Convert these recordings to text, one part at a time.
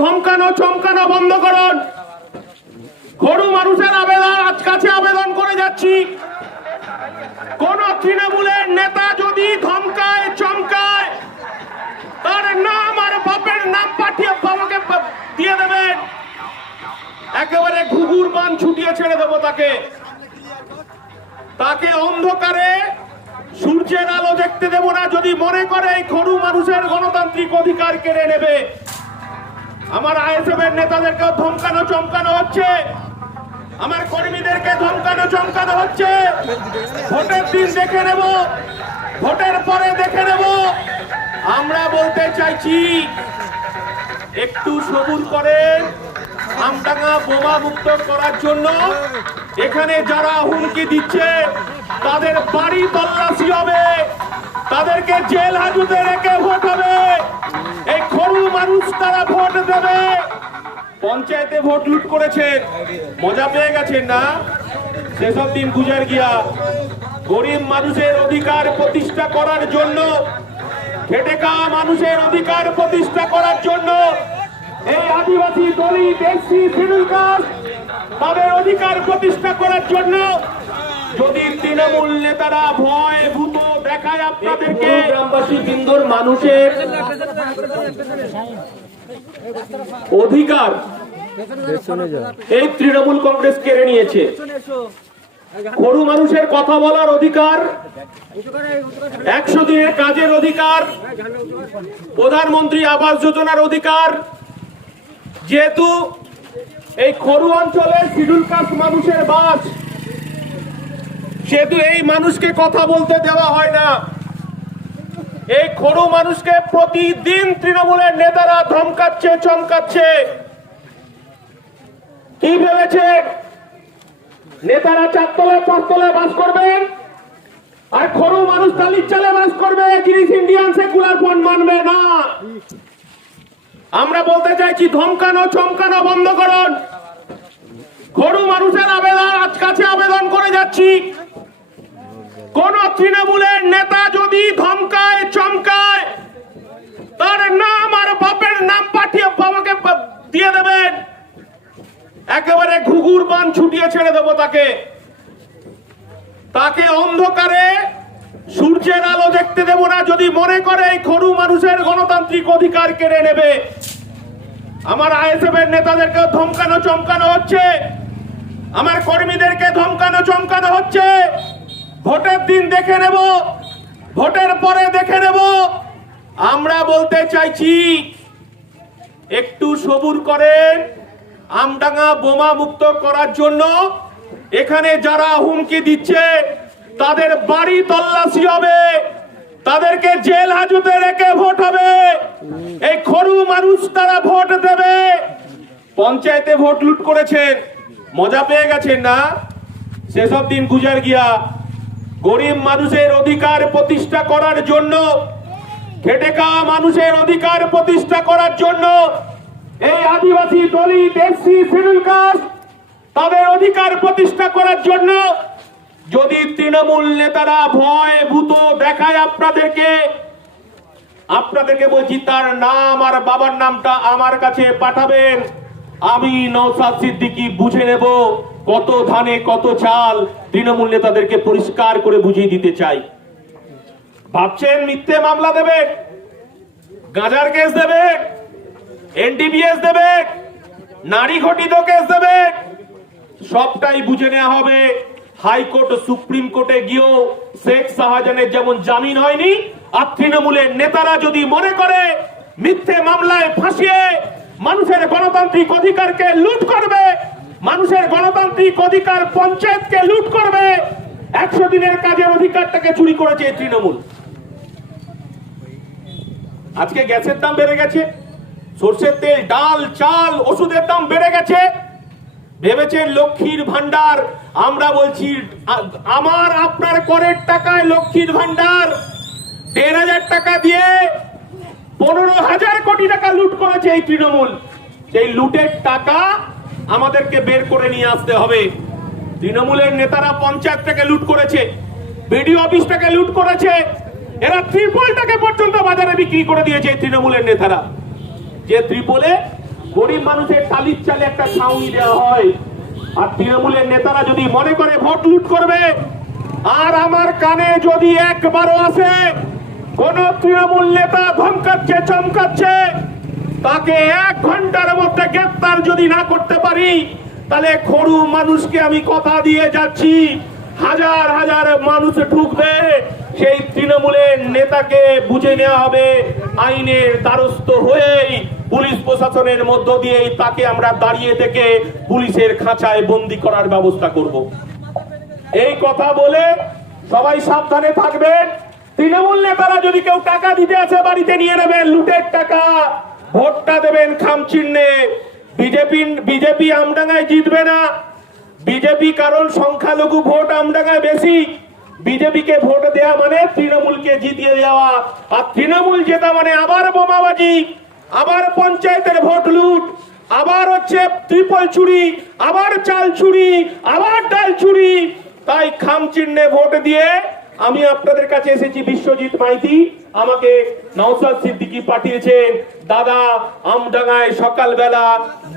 ধমকানো চমকানো বন্ধ করুন। গরু মানুষের আবেদন আজ কাছে আবেদন করে যাচ্ছি, কোন তৃণমূলের নেতা যদি ধমকায় চমকায় তার নাম আর বাপের নাম পাঠিয়ে বাবাকে দিয়ে দেবেন, একেবারে ঘুঘুর বান ছুটিয়ে ছেড়ে দেবো তাকে অন্ধকারে সূর্যের আলো দেখতে দেব না। যদি মনে করে এই গরু মানুষের গণতান্ত্রিক অধিকার কেড়ে নেবে। আমার আইএসএফ এর নেতাদেরকে ধমকানো চমকানো হচ্ছে, আমার কর্মীদেরকে ধমকানো চমকানো হচ্ছে। ভোটের দিন দেখে নেব, ভোটের পরে দেখে নেব। আমরা বলতে চাইছি একটু সবুর করেন। আমডাঙ্গা বোমা মুক্ত করার জন্য এখানে যারা হুমকি দিচ্ছে তাদের বাড়ি তল্লাশি হবে, তাদেরকে জেল হাজতে রেখে ভোট হবে। এই গরু মানুষ তারা ভোট দেবে। পঞ্চায়েতে ভোট লুট করেছেন, মজা পেয়ে গেছেন না? সেসব দিন গুজার গিয়া। গরিব মানুষের অধিকার প্রতিষ্ঠা করার জন্য, খেটে খাওয়া মানুষের অধিকার প্রতিষ্ঠা করার জন্য এই আদিবাসী দলিত এসসি শিডিউল কাস্ট তাদের অধিকার প্রতিষ্ঠা করার জন্য যদি তৃণমূল নেতারা ভয় ভূত দেখায় আপনাদেরকে, গ্রামবাসী বিন্দুর মানুষের অধিকার এই তৃণমূল কংগ্রেস কেড়ে নিয়েছে। গরু মানুষের কথা বলার অধিকার, 100 দিনের কাজের অধিকার, প্রধানমন্ত্রী আবাস যোজনার অধিকার, যেহেতু এই খরু অঞ্চলের শিডিউল কাস্ট মানুষের বাস, সেহেতু এই মানুষকে কথা বলতে দেওয়া হয় না। এই খরু মানুষকে প্রতিদিন তৃণমূলের নেতারা ধমকাচ্ছে চমকাচ্ছে। কি ভেবেছে নেতারা 4 তলায় 5 তলায় বাস করবেন আর খরু মানুষ টালির চালে বাস করবে, জিনিস ইন্ডিয়ান সেকুলার ফ্রন্ট মানবে না। আমরা বলতে চাইছি ধমকানো চমকানো বন্ধ করুন। গরু মানুষের আবেদন আজ কাছে আবেদন করে যাচ্ছি, কোন তৃণমূলের নেতা যদি ধমকায় চমকায় তার নাম আর বাপের নাম পাঠিয়ে বাবাকে দিয়ে দেবেন, একেবারে ঘুঘুর বান ছুটিয়ে ছেড়ে দেবো তাকে অন্ধকারে সূর্যের আলো দেখতে দেব না। যদি মনে করে এই গরু মানুষের গণতান্ত্রিক অধিকার কেড়ে নেবে। আমার আইএসএফ এর নেতাদেরকে ধমকানো চমকানো হচ্ছে, আমার কর্মীদেরকে ধমকানো চমকানো হচ্ছে। ভোটের দিন দেখে নেব, ভোটের পরে দেখে নেব। আমরা বলতে চাইছি একটু সবুর করেন। আমডাঙ্গা বোমা মুক্ত করার জন্য এখানে যারা হুমকি দিচ্ছে তাদের বাড়ি তল্লাশি হবে, তাদেরকে জেল হাজতে রেখে ভোট হবে। এই গরু মানুষ তারা ভোট দেবে। পঞ্চায়েতে ভোট লুট করেছেন, মজা পেয়ে গেছেন না? সেসব দিন গুজার গিয়া। গরিব মানুষের অধিকার প্রতিষ্ঠা করার জন্য, খেটে খাওয়া মানুষের অধিকার প্রতিষ্ঠা করার জন্য এই আদিবাসী দলিত এসসি শিডিউল কাস্ট তাদের অধিকার প্রতিষ্ঠা করার জন্য যদি তৃণমূল নেতারা ভয় ভূত দেখায় আপনাদেরকে বলছি তার নাম আর বাবার নামটা আমার কাছে পাঠাবেন। আমি নওশাদ সিদ্দিকী বুঝে নেব কত ধানে কত চাল। তৃণমূল নেতাদেরকে পরিষ্কার করে বুঝিয়ে দিতে চাই। ভাবছেন মিথ্যে মামলা দেবে, গাঁজার কেস দেবে, এনডিপিএস দেবে, নারী ঘটিত কেস দেবে, সবটাই বুঝে নেওয়া হবে। হাইকোর্ট সুপ্রিম কোর্টে গিয়েও শেখ শাহজাহানের যেমন জামিন হয়নি, আর তৃণমূলের নেতারা যদি মনে করে মিথ্যে মামলায় ফাঁসিয়ে মানুষের গণতান্ত্রিক অধিকারকে লুট করবে, মানুষের গণতান্ত্রিক অধিকার পঞ্চায়েতকে লুট করবে, 100 দিনের কাজের অধিকারটাকে চুরি করেছে এই তৃণমূল। আজকে গ্যাসের দাম বেড়ে গেছে, সরষের তেল, ডাল, চাল, ওষুধের দাম বেড়ে গেছে। ভেবেছেন লক্ষ্মীর ভান্ডার, আমরা বলছি আমার আপনার করের টাকায় লক্ষ্মীর ভান্ডার 1,000 টাকা দিয়ে 15,000 কোটি টাকা লুট করেছে এই তৃণমূল। সেই লুটের টাকা আমাদেরকে বের করে নিয়ে আসতে হবে। তৃণমূলের নেতারা পঞ্চায়েত থেকে লুট করেছে, বিডিও অফিস থেকে লুট করেছে, এরা ত্রিপলটাকে পর্যন্ত বাজারে বিক্রি করে দিয়েছে তৃণমূলের নেতারা। যে ত্রিপলে গরিব মানুষের টালির চালে একটা ছাউনি দেওয়া হয়। আর তৃণমূলের নেতারা যদি মনে করে ভোট লুট করবে, আর আমার কানে যদি একবারও আসে কোন তৃণমূল নেতা ধমকাচ্ছে চমকাচ্ছে, তাকে 1 ঘন্টার মধ্যে গ্রেফতার যদি না করতে পারি, তাহলে খরু মানুষকে আমি কথা দিয়ে যাচ্ছি, হাজার হাজার মানুষ ঢুকবে, সেই তৃণমূলের নেতাকে বুঝে নেওয়া হবে আইনের দ্বারস্থ হয়েই, পুলিশ প্রশাসনের মধ্য দিয়েই তাকে আমরা দাঁড়িয়ে থেকে পুলিশের খাঁচায় বন্দি করার ব্যবস্থা করব। এই কথা বলে সবাই সাবধানে থাকবেন। তৃণমূল নেতারা যদি কেউ টাকা দিতে আছে বাড়িতে নিয়ে নেবেন, লুটের টাকা। ভোটটা দেবেন খামচিহ্নে। বিজেপি আমডাঙ্গায় জিতবে না। বিজেপি কারণ সংখ্যালঘু ভোট আমডাঙ্গায় বেশি। বিজেপিকে ভোট দেওয়া মানে তৃণমূলকে জিতিয়ে দেওয়া, আর তৃণমূল জেতা মানে আবার বোমাবাজি, আবার পঞ্চায়েতের ভোট লুট, আবার হচ্ছে ত্রিপল চুরি, আবার চাল চুরি, আবার ডাল চুরি। তাই খামচিহ্নে ভোট দিয়ে আমি আপনাদের কাছে এসেছি। বিশ্বজিৎ মাইতি আমাকে নওশাদ সিদ্দিকী পাঠিয়েছেন। দাদা, আমডাঙ্গায় সকালবেলা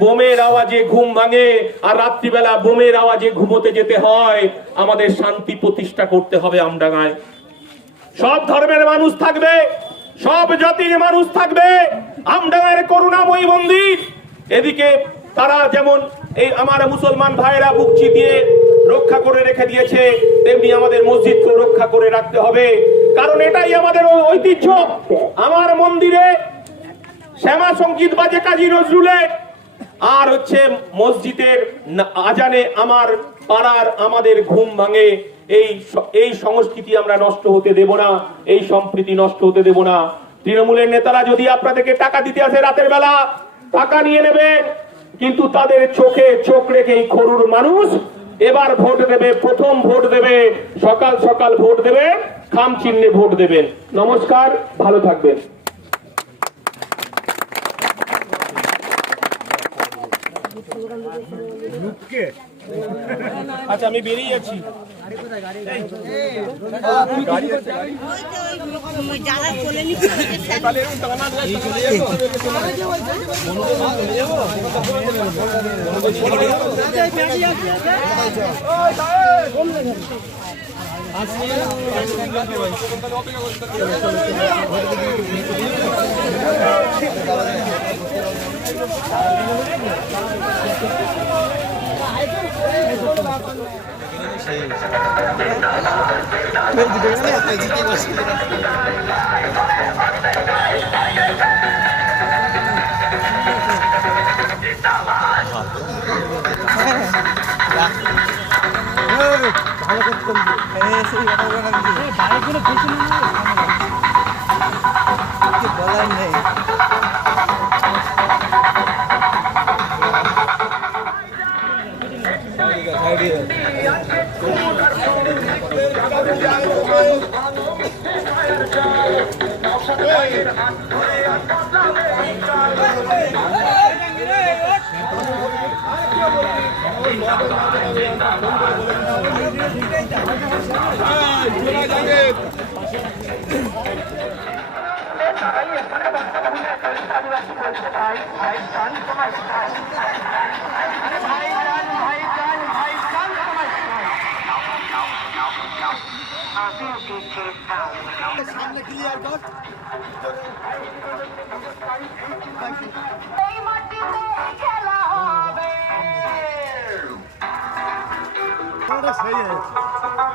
বোমের আওয়াজে ঘুম ভাঙে, আর রাত্রিবেলা বোমের আওয়াজে ঘুমোতে যেতে হয়। আমাদের শান্তি প্রতিষ্ঠা করতে হবে আমডাঙ্গায়। সব ধর্মের মানুষ থাকবে, সব জাতির মানুষ থাকবে। আমডাঙ্গার করুণাময়ী মন্দির, এদিকে তারা যেমন এই আমার মুসলমান ভাইয়েরা বুকচি দিয়ে রক্ষা করে রেখে দিয়েছে, তেমনি আমাদের মসজিদকে রক্ষা করে রাখতে হবে, কারণ এটাই আমাদের ঐতিহ্য। আমার মন্দিরে শ্যামা সঙ্গীত বাজে কাজী নজরুলের, আর হচ্ছে মসজিদের আজানে আমার পাড়ার আমাদের ঘুম ভাঙে। এই সংস্কৃতি আমরা নষ্ট হতে দেব না, এই সম্প্রীতি নষ্ট হতে দেব না। তৃণমূলের নেতারা যদি আপনাদেরকে টাকা দিতে আসে রাতের বেলা, টাকা নিয়ে নেবেন, কিন্তু তাদের চোখে চোখ রেখে এই খরুর মানুষ এবার ভোট দেবে, প্রথম ভোট দেবে, সকাল সকাল ভোট দেবে, খাম চিহ্নে ভোট দেবেন। নমস্কার, ভালো থাকবেন। আচ্ছা, আমি বেরিয়ে যাচ্ছি। বলার নেই। সামনে ক্লিয়ার কর। এই মাটিতে খেলা হবে। সেই আছে।